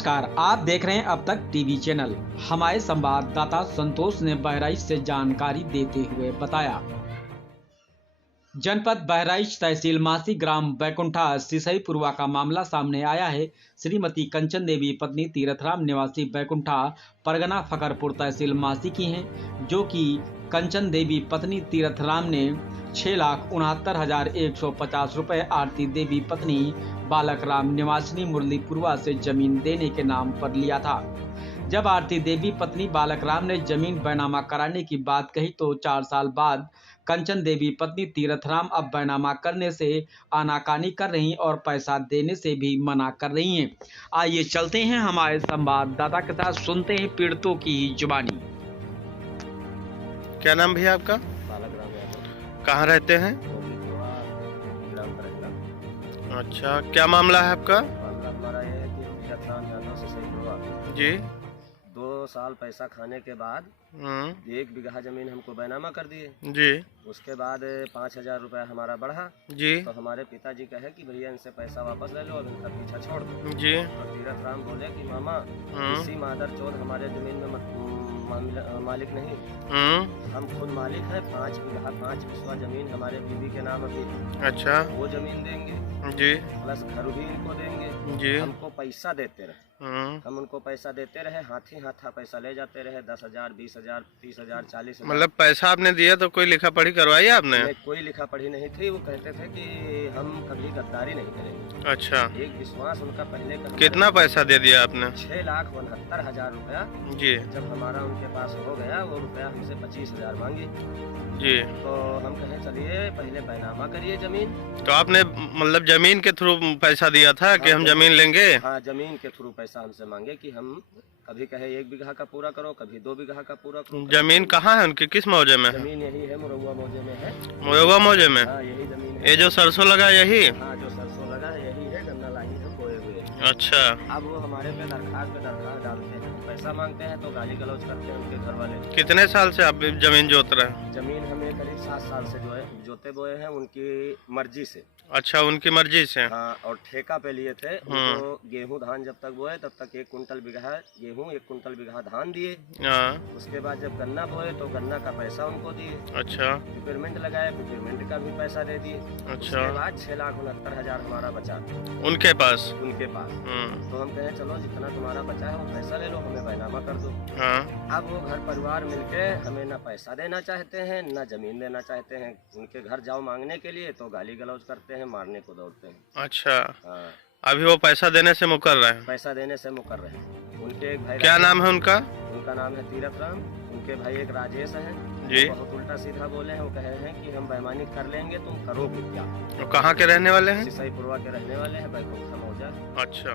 नमस्कार, आप देख रहे हैं अब तक टीवी चैनल। हमारे संवाददाता संतोष ने बहराइच से जानकारी देते हुए बताया। जनपद बहराइच तहसील मासी ग्राम बैकुंठा सिसईपुरवा का मामला सामने आया है। श्रीमती कंचन देवी पत्नी तीर्थराम निवासी बैकुंठा परगना फकरपुर तहसील मासी की हैं, जो कि कंचन देवी पत्नी तीर्थराम ने 6,69,150 रुपए आरती देवी पत्नी बालक राम निवासिनी मुरलीपुरवा से जमीन देने के नाम पर लिया था। जब आरती देवी पत्नी बालक राम ने जमीन बैनामा कराने की बात कही तो 4 साल बाद कंचन देवी पत्नी तीर्थराम अब बैनामा करने से आनाकानी कर रही और पैसा देने से भी मना कर रही हैं। आइए चलते हैं हमारे संवाददाता के साथ, सुनते हैं पीड़ितों की जुबानी। क्या नाम भैया आपका? बालक राम यादव। कहाँ रहते हैं? ग्राम करेला। अच्छा, क्या मामला है आपका? मामला हमारा ये है कि हम तीर्थराम यादव से सही जी। 2 साल पैसा खाने के बाद 1 बीघा जमीन हमको बैनामा कर दिए। जी। उसके बाद 5,000 रुपया हमारा बढ़ा। जी। तो हमारे पिताजी कहे कि भैया इनसे पैसा वापस ले लो और इनका पीछा छोड़ दो। जी। तो तीर्थराम बोले कि मामा किसी मादर चौध हमारे जमीन में मालिक नहीं, हम खुद मालिक हैं। 5 बीघा 5 बिस्वा जमीन हमारे बीवी के नाम अभी। अच्छा। वो जमीन देंगे जी। प्लस घर भी इनको देंगे। जी। हमको पैसा देते रहे, हम उनको पैसा देते रहे, हाथी हाथा पैसा ले जाते रहे। 10,000 20,000 30,000 40,000। मतलब पैसा आपने दिया तो कोई लिखा पढ़ी करवाई आपने? कोई लिखा पढ़ी नहीं थी। वो कहते थे कि हम कभी गद्दारी नहीं करेंगे। अच्छा। एक विश्वास उनका पहले का। कितना पैसा दे दिया आपने? 6,69,000 रुपया। जी। जब हमारा उनके पास हो गया वो रुपया हमसे 25,000 मांगी। जी। तो हम कहे चलिए पहले बैनामा करिए जमीन। तो आपने मतलब जमीन के थ्रू पैसा दिया था कि हम जमीन लेंगे? हाँ, जमीन के थ्रू पैसा हमसे मांगे कि हम कभी कहे 1 बीघा का पूरा करो, कभी 2 बीघा का पूरा करो। जमीन कहाँ है उनकी, किस मौजे में? जमीन यही है, मुरौवा मौजे में है। मुरौवा मौजे में? हाँ, यही जमीन है। ये जो सरसों लगा यही? हाँ, जो सरसों लगा है यही है। गन्ना लाई हम बोए हुए। अच्छा। अब वो हमारे पे दरखास्त डालते हैं, पैसा मांगते हैं तो गाली गलौज करते हैं उनके घर वाले। कितने साल से आप जमीन जोत रहे हैं? जमीन हमें करीब 7 साल से जो है जोते बोए हैं, उनकी मर्जी से। अच्छा, उनकी मर्जी से? हाँ, और ठेका पे लिए थे उनको। गेहूं धान जब तक बोए तब तक 1 कुंटल बीघा गेहूं 1 कुंटल बीघा धान दिए। उसके बाद जब गन्ना बोए तो गन्ना का पैसा उनको दिए। अच्छा। पिपरमेंट लगाए, पिपरमेंट का भी पैसा दे दिए। अच्छा। उसके बाद 6,69,000 हमारा बचा उनके पास। तो हम कहे चलो जितना तुम्हारा बचा है वो पैसा ले लो, हमें बैनामा कर दो। अब वो घर परिवार मिलके हमें ना पैसा देना चाहते हैं ना जमीन देना चाहते हैं। उनके घर जाओ मांगने के लिए तो गाली गलौज करते हैं, मारने को दौड़ते हैं। अच्छा। हाँ। अभी वो पैसा देने से मुकर रहे हैं? पैसा देने से मुकर रहे हैं। उनके एक भाई, क्या नाम है उनका? उनका नाम है तीर्थराम। उनके भाई एक राजेश है जी। बहुत उल्टा सीधा बोले हैं। वो कहे हैं कि हम बेईमानी कर लेंगे, तुम करोगे क्या? तो कहाँ के रहने वाले हैं? सिसईपुरवा के रहने वाले हैं, बैकुंठा मौजा। अच्छा।